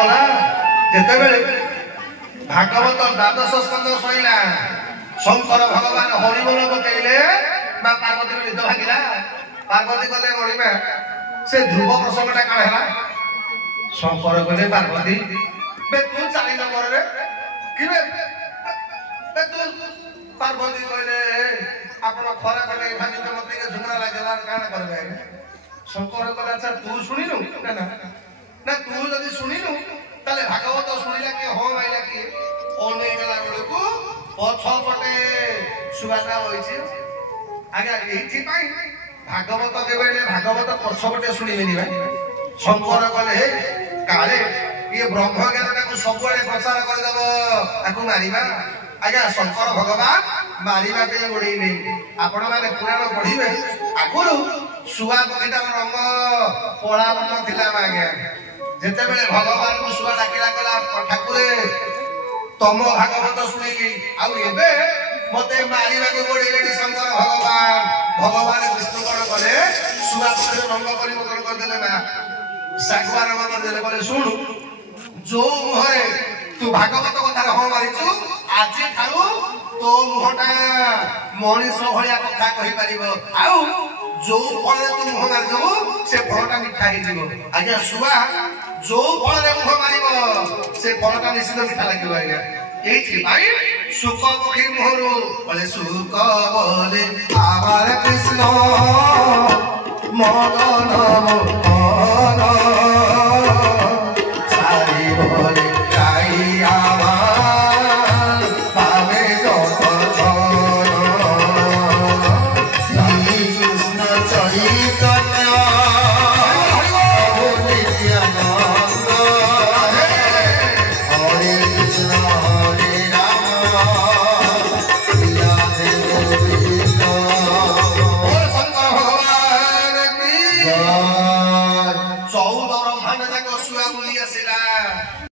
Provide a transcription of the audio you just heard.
कला जेतेबेले भागवत द्वादश स्कंद सईला शंकर भगवान हरिबोल पकेइले बा पार्वती को निद भागिला पार्वती कले मणिमा से ध्रुव प्रसंगटा काण हैला शंकर कले पार्वती बे तू 4 नंबर रे कि बे तू पार्वती कहले आपण खरा कले भाजी के मते के झुमरा लागला काण करबे शंकर कहले अच्छा तू सुनिनु ना ना तू जदी सुनिनु ताले भागवत सुनिला के हो आइला कि ओने गेला बेलकू पछ पटे सुवाटा होइछि आगे एथि पाई भागवत केबेले भागवत पछ पटे सुनिलेनी भाई शंकर कहले हे काले ये ब्रह्म ज्ञान को सबले प्रचार कर देबो ताकू मारिबा आगे शंकर भगवान मारिबा के गोडीले आपण माने पुराण पढिबे आगुरु सुवा पखिटा रंग पळा बन थिला आगे जेते बेले भगवान को सुवा डाकिला कला ठाकुरे तम भागवत सुनिली आ एबे मते मारिबा के गोडीले शंकर भगवान भगवान विष्णु कोन करे सुवा पखिटा रंग परिवर्तन कर देले ना सागवा रंग कर देले बोले सुन जो मुहरे तू भागवत कथा हो मारिछु आज खालु तो मुहटा मनीष भलिया कथा कहि परिबो आउ जो फल तू मुह मारि देबो से फलटा मिठा हे जिवो आज्ञा सुवा जो फल रे मुह मारिबो से फलटा निश्चित मिठा लागिबो आज्ञा एथि भाई सुख पखी मुहरु बोले सुख बोले आवर कृष्ण मदन मोहन